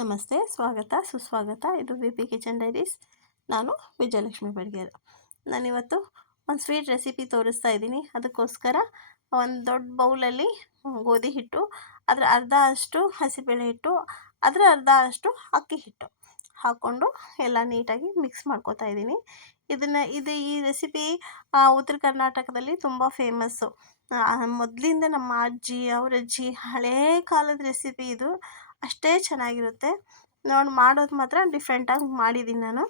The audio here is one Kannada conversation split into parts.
ನಮಸ್ತೆ, ಸ್ವಾಗತ ಸುಸ್ವಾಗತ. ಇದು ವಿ ಪಿ ಕಿಚನ್ ಡೈರೀಸ್. ನಾನು ವಿಜಯಲಕ್ಷ್ಮಿ ಬಡ್ಗೇರು. ನಾನಿವತ್ತು ಒಂದು ಸ್ವೀಟ್ ರೆಸಿಪಿ ತೋರಿಸ್ತಾ ಇದ್ದೀನಿ. ಅದಕ್ಕೋಸ್ಕರ ಒಂದು ದೊಡ್ಡ ಬೌಲಲ್ಲಿ ಗೋಧಿ ಹಿಟ್ಟು, ಅದರ ಅರ್ಧ ಅಷ್ಟು ಹಸಿಬೇಳೆ ಹಿಟ್ಟು, ಅದರ ಅರ್ಧ ಅಷ್ಟು ಅಕ್ಕಿ ಹಿಟ್ಟು ಹಾಕ್ಕೊಂಡು ಎಲ್ಲ ನೀಟಾಗಿ ಮಿಕ್ಸ್ ಮಾಡ್ಕೊತಾ ಇದ್ದೀನಿ. ಈ ರೆಸಿಪಿ ಉತ್ತರ ಕರ್ನಾಟಕದಲ್ಲಿ ತುಂಬ ಫೇಮಸ್ಸು. ಮೊದಲಿಂದ ನಮ್ಮ ಅಜ್ಜಿ ಅವ್ರ ಅಜ್ಜಿ ಹಳೇ ಕಾಲದ ರೆಸಿಪಿ ಇದು. ಅಷ್ಟೇ ಚೆನ್ನಾಗಿರುತ್ತೆ. ಮಾಡೋದು ಮಾತ್ರ ಡಿಫ್ರೆಂಟಾಗಿ ಮಾಡಿದ್ದೀನಿ ನಾನು.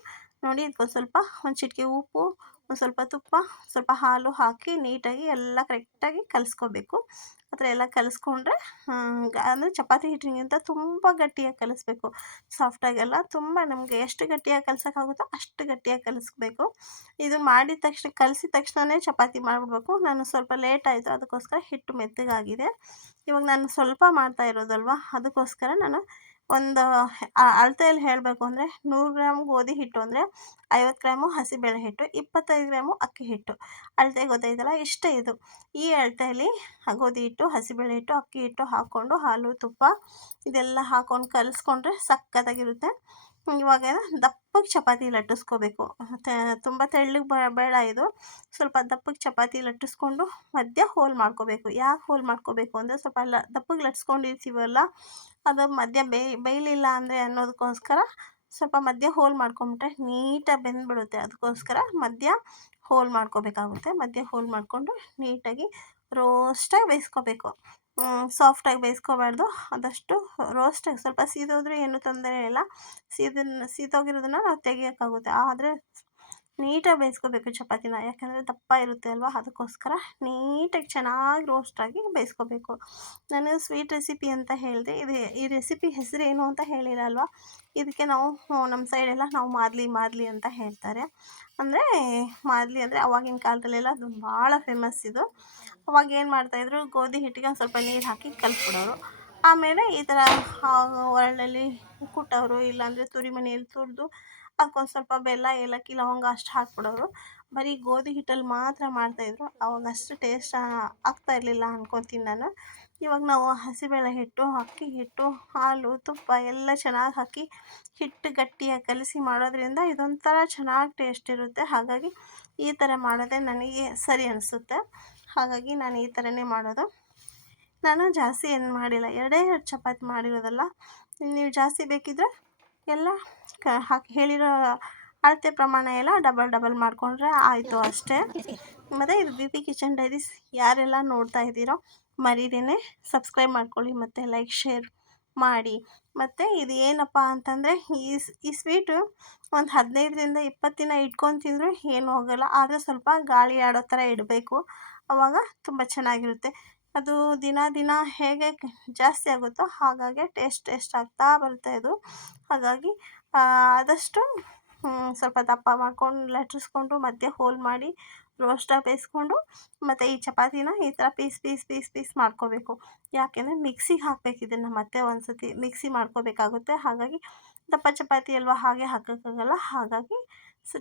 ನೋಡಿ, ಇದಕ್ಕೊಂದು ಸ್ವಲ್ಪ ಒಂದು ಚಿಟಿಕೆ ಉಪ್ಪು, ಒಂದು ಸ್ವಲ್ಪ ತುಪ್ಪ, ಸ್ವಲ್ಪ ಹಾಲು ಹಾಕಿ ನೀಟಾಗಿ ಎಲ್ಲ ಕರೆಕ್ಟಾಗಿ ಕಲಿಸ್ಕೋಬೇಕು. ಆ ಥರ ಎಲ್ಲ ಕಲಿಸ್ಕೊಂಡ್ರೆ ಅಂದರೆ ಚಪಾತಿ ಹಿಟ್ಟಿಗಿಂತ ತುಂಬ ಗಟ್ಟಿಯಾಗಿ ಕಲಿಸ್ಬೇಕು. ಸಾಫ್ಟಾಗೆಲ್ಲ ತುಂಬ ನಮಗೆ ಎಷ್ಟು ಗಟ್ಟಿಯಾಗಿ ಕಲಸೋಕ್ಕಾಗುತ್ತೋ ಅಷ್ಟು ಗಟ್ಟಿಯಾಗಿ ಕಲಿಸ್ಬೇಕು. ಇದು ಮಾಡಿದ ತಕ್ಷಣ ಕಲಸಿದ ತಕ್ಷಣವೇ ಚಪಾತಿ ಮಾಡಿಬಿಡ್ಬೇಕು. ನಾನು ಸ್ವಲ್ಪ ಲೇಟ್ ಆಯಿತು, ಅದಕ್ಕೋಸ್ಕರ ಹಿಟ್ಟು ಮೆತ್ತಗಾಗಿದೆ. ಇವಾಗ ನಾನು ಸ್ವಲ್ಪ ಮಾಡ್ತಾ ಇರೋದಲ್ವ, ಅದಕ್ಕೋಸ್ಕರ ನಾನು ಒಂದು ಅಳತೆಯಲ್ಲಿ ಹೇಳಬೇಕು ಅಂದರೆ 100 ಗ್ರಾಮ್ ಗೋಧಿ ಹಿಟ್ಟು ಅಂದರೆ 50 ಗ್ರಾಮು ಹಸಿಬೇಳೆ ಹಿಟ್ಟು, 25 ಗ್ರಾಮು ಅಕ್ಕಿ ಹಿಟ್ಟು. ಅಳತೆ ಗೊತ್ತಾಯ್ತಲ್ಲ, ಇಷ್ಟೇ ಇದು. ಈ ಅಳತೆಯಲ್ಲಿ ಗೋಧಿ ಹಿಟ್ಟು, ಹಸಿಬೇಳೆ ಹಿಟ್ಟು, ಅಕ್ಕಿ ಹಿಟ್ಟು ಹಾಕ್ಕೊಂಡು ಹಾಲು, ತುಪ್ಪ ಇದೆಲ್ಲ ಹಾಕ್ಕೊಂಡು ಕಲಿಸ್ಕೊಂಡ್ರೆ ಸಖತ್ತಾಗಿರುತ್ತೆ. ಇವಾಗ ದಪ್ಪಗೆ ಚಪಾತಿ ಲಟ್ಟಿಸ್ಕೋಬೇಕು. ತುಂಬ ತೆಳ್ಳಗೆ ಬೇಡ ಇದು. ಸ್ವಲ್ಪ ದಪ್ಪಗೆ ಚಪಾತಿ ಲಟ್ಟಿಸ್ಕೊಂಡು ಮಧ್ಯ ಹೋಲ್ ಮಾಡ್ಕೋಬೇಕು. ಯಾಕೆ ಹೋಲ್ ಮಾಡ್ಕೋಬೇಕು ಅಂದರೆ ಸ್ವಲ್ಪ ದಪ್ಪಗೆ ಲಟ್ಸ್ಕೊಂಡಿರ್ತೀವಲ್ಲ, ಅದು ಮಧ್ಯ ಬೇಯಲಿಲ್ಲ ಅಂದರೆ ಅನ್ನೋದಕ್ಕೋಸ್ಕರ ಸ್ವಲ್ಪ ಮಧ್ಯ ಹೋಲ್ ಮಾಡ್ಕೊಂಬಿಟ್ರೆ ನೀಟಾಗಿ ಬೆಂದ್ಬಿಡುತ್ತೆ. ಅದಕ್ಕೋಸ್ಕರ ಮಧ್ಯ ಹೋಲ್ ಮಾಡ್ಕೋಬೇಕಾಗುತ್ತೆ. ಮಧ್ಯ ಹೋಲ್ ಮಾಡಿಕೊಂಡು ನೀಟಾಗಿ ರೋಸ್ಟಾಗಿ ಬೇಯಿಸ್ಕೋಬೇಕು. ಸಾಫ್ಟಾಗಿ ಬೇಯಿಸ್ಕೋಬಾರ್ದು, ಆದಷ್ಟು ರೋಸ್ಟಾಗಿ. ಸ್ವಲ್ಪ ಸೀದೋದ್ರೂ ಏನೂ ತೊಂದರೆ ಇಲ್ಲ. ಸೀದೋಗಿರೋದನ್ನು ನಾವು ತೆಗಿಯೋಕ್ಕಾಗುತ್ತೆ. ಆದರೆ ನೀಟಾಗಿ ಬೇಯಿಸ್ಕೋಬೇಕು ಚಪಾತಿನ, ಯಾಕಂದರೆ ದಪ್ಪ ಇರುತ್ತೆ ಅಲ್ವ, ಅದಕ್ಕೋಸ್ಕರ ನೀಟಾಗಿ ಚೆನ್ನಾಗಿ ರೋಸ್ಟಾಗಿ ಬೇಯಿಸ್ಕೋಬೇಕು. ನಾನು ಸ್ವೀಟ್ ರೆಸಿಪಿ ಅಂತ ಹೇಳಿದೆ. ಈ ರೆಸಿಪಿ ಹೆಸರೇನು ಅಂತ ಹೇಳಿಲ್ಲ ಅಲ್ವ. ಇದಕ್ಕೆ ನಾವು ನಮ್ಮ ಸೈಡೆಲ್ಲ ನಾವು ಮಾದ್ಲಿ ಅಂತ ಹೇಳ್ತಾರೆ. ಅಂದರೆ ಮಾದ್ಲಿ ಅಂದರೆ ಆವಾಗಿನ ಕಾಲದಲ್ಲೆಲ್ಲ ಅದು ಭಾಳ ಫೇಮಸ್ ಇದು. ಅವಾಗ ಏನು ಮಾಡ್ತಾಯಿದ್ರು, ಗೋಧಿ ಹಿಟ್ಟಿಗೆ ಒಂದು ಸ್ವಲ್ಪ ನೀರು ಹಾಕಿ ಕಲಿಸ್ಬಿಡೋರು. ಆಮೇಲೆ ಈ ಥರ ಒರಳಲ್ಲಿ ಕುಟ್ಟೋರು, ಇಲ್ಲಾಂದರೆ ತುರಿಮನೆಯಲ್ಲಿ ತುರಿದು ಅದಕ್ಕೊಂದು ಸ್ವಲ್ಪ ಬೆಲ್ಲ, ಏಲಕ್ಕಿ, ಲವಂಗ ಅಷ್ಟು ಹಾಕ್ಬಿಡೋರು. ಬರೀ ಗೋಧಿ ಹಿಟ್ಟಲ್ಲಿ ಮಾತ್ರ ಮಾಡ್ತಾಯಿದ್ರು. ಅವಾಗ ಅಷ್ಟು ಟೇಸ್ಟ್ ಆಗ್ತಾಯಿರಲಿಲ್ಲ ಅಂದ್ಕೊತೀನಿ ನಾನು. ಇವಾಗ ನಾವು ಹಸಿಬೇಳೆ ಹಿಟ್ಟು, ಅಕ್ಕಿ ಹಿಟ್ಟು, ಹಾಲು, ತುಪ್ಪ ಎಲ್ಲ ಚೆನ್ನಾಗಿ ಹಾಕಿ ಹಿಟ್ಟು ಗಟ್ಟಿಯಾಗಿ ಕಲಸಿ ಮಾಡೋದ್ರಿಂದ ಇದೊಂಥರ ಚೆನ್ನಾಗಿ ಟೇಸ್ಟ್ ಇರುತ್ತೆ. ಹಾಗಾಗಿ ಈ ಥರ ಮಾಡೋದೇ ನನಗೆ ಸರಿ ಅನಿಸುತ್ತೆ. ಹಾಗಾಗಿ ನಾನು ಈ ಥರನೇ ಮಾಡೋದು. ನಾನು ಜಾಸ್ತಿ ಏನು ಮಾಡಿಲ್ಲ, 2 ಚಪಾತಿ ಮಾಡಿರೋದಲ್ಲ. ನೀವು ಜಾಸ್ತಿ ಬೇಕಿದ್ದರೆ ಎಲ್ಲ ಹಾಕಿ ಹೇಳಿರೋ ಅಳತೆ ಪ್ರಮಾಣ ಎಲ್ಲ ಡಬಲ್ ಮಾಡಿಕೊಂಡ್ರೆ ಆಯಿತು ಅಷ್ಟೇ. ಮತ್ತು ಇದು ವಿ ಪಿ ಕಿಚನ್ ಡೈರೀಸ್ ಯಾರೆಲ್ಲ ನೋಡ್ತಾ ಇದ್ದೀರೋ ಮರೀದೇನೆ ಸಬ್ಸ್ಕ್ರೈಬ್ ಮಾಡ್ಕೊಳ್ಳಿ ಮತ್ತು ಲೈಕ್ ಶೇರ್ ಮಾಡಿ. ಮತ್ತು ಇದು ಏನಪ್ಪ ಅಂತಂದರೆ ಈ ಸ್ವೀಟು ಒಂದು 15ರಿಂದ 20 ದಿನ ಇಟ್ಕೊಂಡು ತಿಂದರೂ ಏನೂ ಹೋಗೋಲ್ಲ. ಆದರೆ ಸ್ವಲ್ಪ ಗಾಳಿ ಆಡೋ ಥರ ಇಡಬೇಕು, ಆವಾಗ ತುಂಬ ಚೆನ್ನಾಗಿರುತ್ತೆ. ಅದು ದಿನ ಹೇಗೆ ಜಾಸ್ತಿ ಆಗುತ್ತೋ ಹಾಗಾಗಿ ಟೇಸ್ಟ್ ಆಗ್ತಾ ಬರುತ್ತೆ ಇದು. ಹಾಗಾಗಿ ಆದಷ್ಟು ಸ್ವಲ್ಪ ದಪ್ಪ ಮಾಡ್ಕೊಂಡು ಲಟ್ಟಿಸ್ಕೊಂಡು ಮಧ್ಯೆ ಹೋಲ್ ಮಾಡಿ ರೋಸ್ಟಾಗಿ ಬೇಯಿಸ್ಕೊಂಡು ಮತ್ತು ಈ ಚಪಾತಿನ ಈ ಥರ ಪೀಸ್ ಮಾಡ್ಕೋಬೇಕು. ಯಾಕೆಂದರೆ ಮಿಕ್ಸಿಗೆ ಹಾಕಬೇಕು ಇದನ್ನು, ಮತ್ತೆ ಒಂದು ಸತಿ ಮಿಕ್ಸಿ ಮಾಡ್ಕೋಬೇಕಾಗುತ್ತೆ. ಹಾಗಾಗಿ ದಪ್ಪ ಚಪಾತಿ ಅಲ್ವ, ಹಾಗೆ ಹಾಕೋಕ್ಕಾಗಲ್ಲ. ಹಾಗಾಗಿ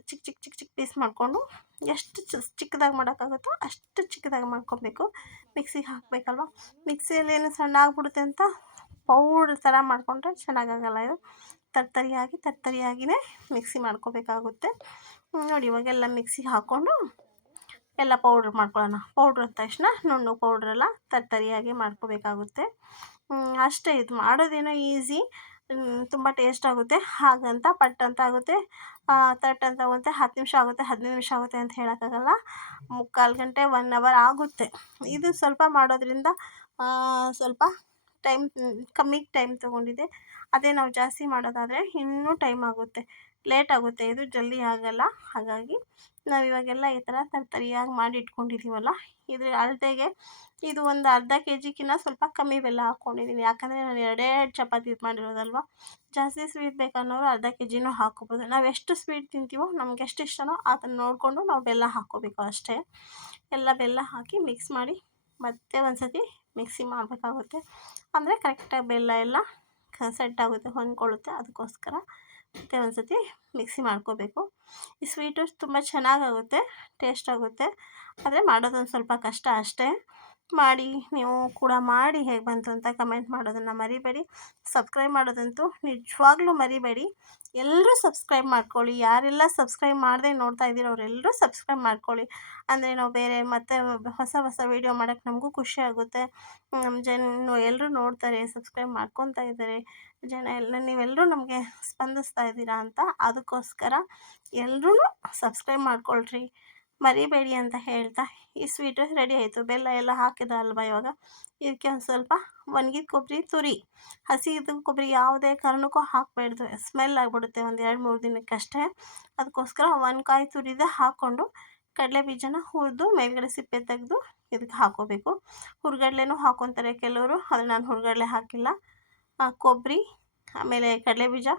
ಚಿಕ್ಕ ಪೀಸ್ ಮಾಡಿಕೊಂಡು ಎಷ್ಟು ಚಿಕ್ಕದಾಗಿ ಮಾಡೋಕ್ಕಾಗುತ್ತೋ ಅಷ್ಟು ಚಿಕ್ಕದಾಗಿ ಮಾಡ್ಕೊಬೇಕು. ಮಿಕ್ಸಿಗೆ ಹಾಕಬೇಕಲ್ವ, ಮಿಕ್ಸಿಯಲ್ಲಿ ಏನು ಸಣ್ಣ ಆಗಿಬಿಡುತ್ತೆ ಅಂತ ಪೌಡ್ರ್ ಥರ ಮಾಡಿಕೊಂಡ್ರೆ ಚೆನ್ನಾಗಾಗಲ್ಲ. ಇದು ತರ್ತರಿಯಾಗಿಯೇ ಮಿಕ್ಸಿ ಮಾಡ್ಕೋಬೇಕಾಗುತ್ತೆ. ನೋಡಿ, ಇವಾಗೆಲ್ಲ ಮಿಕ್ಸಿಗೆ ಹಾಕ್ಕೊಂಡು ಎಲ್ಲ ಪೌಡ್ರ್ ಮಾಡ್ಕೊಳ್ಳೋಣ. ಪೌಡ್ರ್ ಅಂದ ತಕ್ಷಣ ನುಣ್ಣಗೆ ಪೌಡ್ರೆಲ್ಲ ತರ್ತರಿಯಾಗಿ ಮಾಡ್ಕೋಬೇಕಾಗುತ್ತೆ. ಅಷ್ಟೇ. ಇದು ಮಾಡೋದೇನೋ ಈಸಿ, ತುಂಬ ಟೇಸ್ಟ್ ಆಗುತ್ತೆ. ಹಾಗಂತ ಪಟ್ ಅಂತ ಆಗುತ್ತೆ, ತಟ್ ಅಂತ ಆಗುತ್ತೆ, 10 ನಿಮಿಷ ಆಗುತ್ತೆ, 15 ನಿಮಿಷ ಆಗುತ್ತೆ ಅಂತ ಹೇಳೋಕ್ಕಾಗಲ್ಲ. 3/4 ಗಂಟೆ 1 ಅವರ್ ಆಗುತ್ತೆ. ಇದು ಸ್ವಲ್ಪ ಮಾಡೋದ್ರಿಂದ ಸ್ವಲ್ಪ ಕಮ್ಮಿ ಟೈಮ್ ತೊಗೊಂಡಿದೆ. ಅದೇ ನಾವು ಜಾಸ್ತಿ ಮಾಡೋದಾದರೆ ಇನ್ನೂ ಟೈಮ್ ಆಗುತ್ತೆ, ಲೇಟ್ ಆಗುತ್ತೆ. ಇದು ಜಲ್ದಿ ಆಗೋಲ್ಲ. ಹಾಗಾಗಿ ನಾವು ಇವಾಗೆಲ್ಲ ಈ ಥರ ತರ್ತರಿಯಾಗಿ ಮಾಡಿ ಇಟ್ಕೊಂಡಿದ್ದೀವಲ್ಲ, ಇದ್ರ ಅಳತೆಗೆ ಇದು ಒಂದು ಅರ್ಧ KGಗಿನ್ನ ಸ್ವಲ್ಪ ಕಮ್ಮಿ ಬೆಲ್ಲ ಹಾಕ್ಕೊಂಡಿದ್ದೀನಿ. ಯಾಕಂದರೆ ನಾನು 2 ಚಪಾತಿ ಮಾಡಿರೋದಲ್ವ. ಜಾಸ್ತಿ ಸ್ವೀಟ್ ಬೇಕನ್ನೋರು ಅರ್ಧ KGನೂ ಹಾಕ್ಕೋಬೋದು. ನಾವು ಎಷ್ಟು ಸ್ವೀಟ್ ತಿಂತೀವೋ, ನಮ್ಗೆ ಎಷ್ಟು ಇಷ್ಟನೋ ಅದನ್ನು ನೋಡಿಕೊಂಡು ನಾವು ಬೆಲ್ಲ ಹಾಕ್ಕೋಬೇಕು ಅಷ್ಟೇ. ಎಲ್ಲ ಬೆಲ್ಲ ಹಾಕಿ ಮಿಕ್ಸ್ ಮಾಡಿ ಮತ್ತೆ ಒಂದು ಸತಿ ಮಿಕ್ಸಿ ಮಾಡಬೇಕಾಗುತ್ತೆ. ಅಂದರೆ ಕರೆಕ್ಟಾಗಿ ಬೆಲ್ಲ ಎಲ್ಲ ಸೆಟ್ ಆಗುತ್ತೆ, ಹೊಂದ್ಕೊಳ್ಳುತ್ತೆ. ಅದಕ್ಕೋಸ್ಕರ ಮತ್ತೆ ಒಂದು ಸತಿ ಮಿಕ್ಸಿ ಮಾಡ್ಕೋಬೇಕು. ಈ ಸ್ವೀಟು ತುಂಬ ಚೆನ್ನಾಗಾಗುತ್ತೆ, ಟೇಸ್ಟ್ ಆಗುತ್ತೆ. ಆದರೆ ಮಾಡೋದೊಂದು ಸ್ವಲ್ಪ ಕಷ್ಟ ಅಷ್ಟೇ. ಮಾಡಿ ನೀವು ಕೂಡ ಮಾಡಿ ಹೇಗೆ ಬಂತು ಅಂತ ಕಮೆಂಟ್ ಮಾಡೋದನ್ನು ಮರಿಬೇಡಿ. ಸಬ್ಸ್ಕ್ರೈಬ್ ಮಾಡೋದಂತೂ ನಿಜವಾಗ್ಲೂ ಮರಿಬೇಡಿ. ಎಲ್ಲರೂ ಸಬ್ಸ್ಕ್ರೈಬ್ ಮಾಡ್ಕೊಳ್ಳಿ. ಯಾರೆಲ್ಲ ಸಬ್ಸ್ಕ್ರೈಬ್ ಮಾಡದೆ ನೋಡ್ತಾ ಇದ್ದೀರೋ ಅವರೆಲ್ಲರೂ ಸಬ್ಸ್ಕ್ರೈಬ್ ಮಾಡ್ಕೊಳ್ಳಿ. ಅಂದರೆ ನಾವು ಬೇರೆ ಮತ್ತೆ ಹೊಸ ಹೊಸ ವೀಡಿಯೋ ಮಾಡೋಕ್ಕೆ ನಮಗೂ ಖುಷಿ ಆಗುತ್ತೆ. ನಮ್ಮ ಎಲ್ಲರೂ ನೋಡ್ತಾರೆ, ಸಬ್ಸ್ಕ್ರೈಬ್ ಮಾಡ್ಕೊತಾ ಇದ್ದಾರೆ ಜನ ಎಲ್ಲ. ನೀವೆಲ್ಲರೂ ನಮಗೆ ಸ್ಪಂದಿಸ್ತಾ ಇದ್ದೀರಾ ಅಂತ ಅದಕ್ಕೋಸ್ಕರ ಎಲ್ಲರೂ ಸಬ್ಸ್ಕ್ರೈಬ್ ಮಾಡ್ಕೊಳ್ರಿ, ಮರಿಬೇಡಿ ಅಂತ ಹೇಳ್ತಾ ಈ ಸ್ವೀಟು ರೆಡಿ ಆಯಿತು. ಬೆಲ್ಲ ಎಲ್ಲ ಹಾಕಿದ ಅಲ್ವಾ ಇವಾಗ. ಇದಕ್ಕೆ ಒಂದು ಸ್ವಲ್ಪ ಒಣಗಿದ ಕೊಬ್ಬರಿ ತುರಿ, ಹಸಿದು ಕೊಬ್ಬರಿ ಯಾವುದೇ ಕಾರಣಕ್ಕೂ ಹಾಕಬೇಡ್ದು, ಸ್ಮೆಲ್ ಆಗಿಬಿಡುತ್ತೆ ಒಂದು 2-3 ದಿನಕ್ಕಷ್ಟೇ. ಅದಕ್ಕೋಸ್ಕರ 1 ಕಾಯಿ ತುರಿದ ಹಾಕ್ಕೊಂಡು ಕಡಲೆ ಬೀಜನ ಹುರಿದು ಮೇಲ್ಗಡೆ ಸಿಪ್ಪೆ ತೆಗೆದು ಇದಕ್ಕೆ ಹಾಕ್ಕೋಬೇಕು. ಹುರ್ಗಡ್ಲೆನೂ ಹಾಕ್ಕೊತಾರೆ ಕೆಲವರು, ಆದರೆ ನಾನು ಹುರ್ಗಡ್ಲೆ ಹಾಕಿಲ್ಲ. ಕೊಬ್ಬರಿ, ಆಮೇಲೆ ಕಡಲೆಬೀಜ,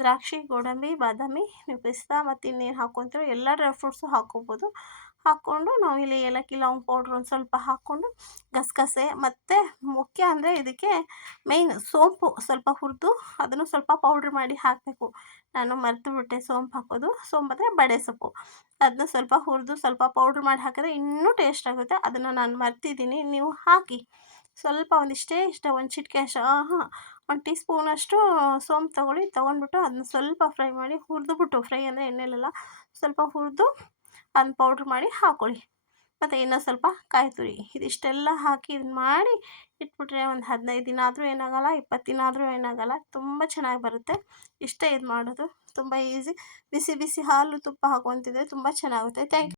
ದ್ರಾಕ್ಷಿ, ಗೋಡಂಬಿ, ಬಾದಾಮಿ, ನೀವು ಪಿಸ್ತಾ ಮತ್ತು ಇನ್ನೇನು ಹಾಕ್ಕೊತೀರೋ ಎಲ್ಲ ಡ್ರೈ ಫ್ರೂಟ್ಸು ಹಾಕ್ಕೋಬೋದು. ಹಾಕ್ಕೊಂಡು ನಾವು ಇಲ್ಲಿ ಏಲಕ್ಕಿ ಲವಂಗ ಪೌಡ್ರ್ ಒಂದು ಸ್ವಲ್ಪ ಹಾಕ್ಕೊಂಡು ಗಸಗಸೆ ಮತ್ತು ಮುಖ್ಯ ಅಂದರೆ ಇದಕ್ಕೆ ಮೇಯ್ನ್ ಸೋಂಪು ಸ್ವಲ್ಪ ಹುರಿದು ಅದನ್ನು ಸ್ವಲ್ಪ ಪೌಡ್ರ್ ಮಾಡಿ ಹಾಕಬೇಕು. ನಾನು ಮರೆತುಬಿಟ್ಟೆ ಸೋಂಪು ಹಾಕೋದು. ಸೋಂಪು ಅಂದರೆ ಬಡೆ ಸೊಪ್ಪು, ಅದನ್ನ ಸ್ವಲ್ಪ ಹುರಿದು ಸ್ವಲ್ಪ ಪೌಡ್ರ್ ಮಾಡಿ ಹಾಕಿದ್ರೆ ಇನ್ನೂ ಟೇಸ್ಟ್ ಆಗುತ್ತೆ. ಅದನ್ನು ನಾನು ಮರ್ತಿದ್ದೀನಿ, ನೀವು ಹಾಕಿ. ಸ್ವಲ್ಪ ಒಂದಿಷ್ಟೇ ಇಷ್ಟ, ಒಂದು ಚಿಟಿಕೆ ಅಷ್ಟು, ಹಾಂ 1 ಟೀ ಸ್ಪೂನಷ್ಟು ಸೋಂಪು ತೊಗೊಂಡ್ಬಿಟ್ಟು ಅದನ್ನ ಸ್ವಲ್ಪ ಫ್ರೈ ಮಾಡಿ, ಹುರಿದುಬಿಟ್ಟು, ಫ್ರೈ ಅಂದರೆ ಎಣ್ಣೆಲೆಲ್ಲ ಸ್ವಲ್ಪ ಹುರಿದು ಅದನ್ನ ಪೌಡ್ರ್ ಮಾಡಿ ಹಾಕ್ಕೊಳ್ಳಿ. ಮತ್ತು ಇನ್ನೂ ಸ್ವಲ್ಪ ಕಾಯಿ ತುರಿ, ಇದಿಷ್ಟೆಲ್ಲ ಹಾಕಿ ಇದನ್ನ ಮಾಡಿ ಇಟ್ಬಿಟ್ರೆ ಒಂದು 15 ದಿನ ಆದರೂ ಏನಾಗಲ್ಲ, 20 ದಿನ ಆದರೂ ಏನಾಗಲ್ಲ, ತುಂಬ ಚೆನ್ನಾಗಿ ಬರುತ್ತೆ. ಇಷ್ಟೇ ಇದು ಮಾಡೋದು, ತುಂಬ ಈಸಿ. ಬಿಸಿ ಬಿಸಿ ಹಾಲು ತುಪ್ಪ ಹಾಕ್ಕೊತಿದ್ರೆ ತುಂಬ ಚೆನ್ನಾಗುತ್ತೆ. Thank you.